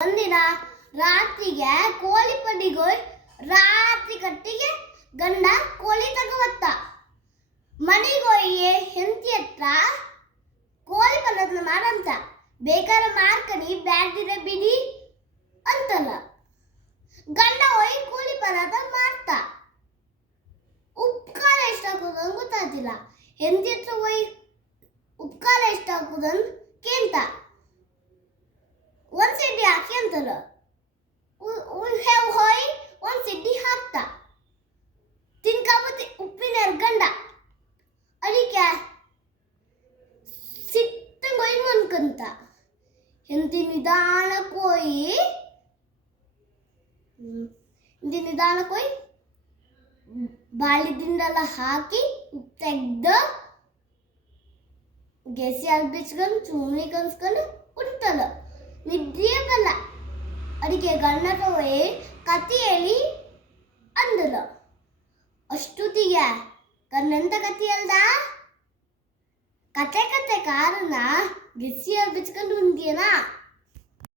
ಒಂದಿನ ರಾತ್ರಿಗೆ ಕೋಳಿ ಪಡಿಗೋಯ್ ರಾತ್ರಿ ಕಟ್ಟಿಗೆ ಗಂಡ ಕೋಳಿ ತಗೋವತ್ತ ಮನಿಗೋಯ್ಯೆ ಹೆಂಡತಿ ಹತ್ರ ಕೋಳಿ ಪಲ್ಲದ್ನ ಮಾಡಂತ ಬೇಕಾದ ಮಾರ್ಕನಿ ಬ್ಯಾಡ್ದಿರ ಬಿಡಿ ಅಂತಲ್ಲ ಗಂಡ ಹೋಯ್ ಕೋಳಿ ಪದಾರ್ಥ ಮಾಡ್ತಾ ಉಪ್ಕಾರ ಎಷ್ಟು ಹಾಕೋದಂತ ಗೊತ್ತಾಗ್ತಿಲ್ಲ ಹೆಂಡತಿ ಹತ್ರ ಹೋಯ್ ಉಪ್ಕಾರ ಎಷ್ಟು ಹಾಕೋದಂತ ಕೇಳ್ತ ಒಂದ್ ಸಿಡ್ಡಿ ಹಾಕಿ ಅಂತಲ್ಲ ಹೋಯ್ ಒಂದ್ ಸಿಡ್ಡಿ ಹಾಕ್ತಾ ತಿನ್ಕಾಬತ್ತಿ ಉಪ್ಪಿನ ಗಂಡ ಅದಕ್ಕೆ ಸಿಟ್ಟಂಗೊಯ್ ಅನ್ಕಂತ ಹೆಂಡತಿ ನಿಧಾನಕ್ಕೋಯ್ ಬಾಳಿದಿಂದೆಲ್ಲ ಹಾಕಿ ಉಪ್ಪು ತೆಗ್ದು ಗೆಸಿ ಬಿಚ್ಕೊಂಡು ಚೂಮಿ ಕನ್ಸ್ಕೊಂಡು ಉಂಟಲ್ಲ ನಿದ್ದೆ ಬಲ್ಲ ಅದಕ್ಕೆ ಗಂಡ ಹೋಯ್ ಕತೆ ಹೇಳಿ ಅಂದಲ್ಲ ಅಷ್ಟೊತ್ತಿಗೆ ಗಂಡಂತ ಕತೆ ಅಲ್ದ ಕತೆ ಕಾರಣ ಗೆಸಿ ಬಿಚ್ಕೊಂಡು ಉಂಟಿಯನಾ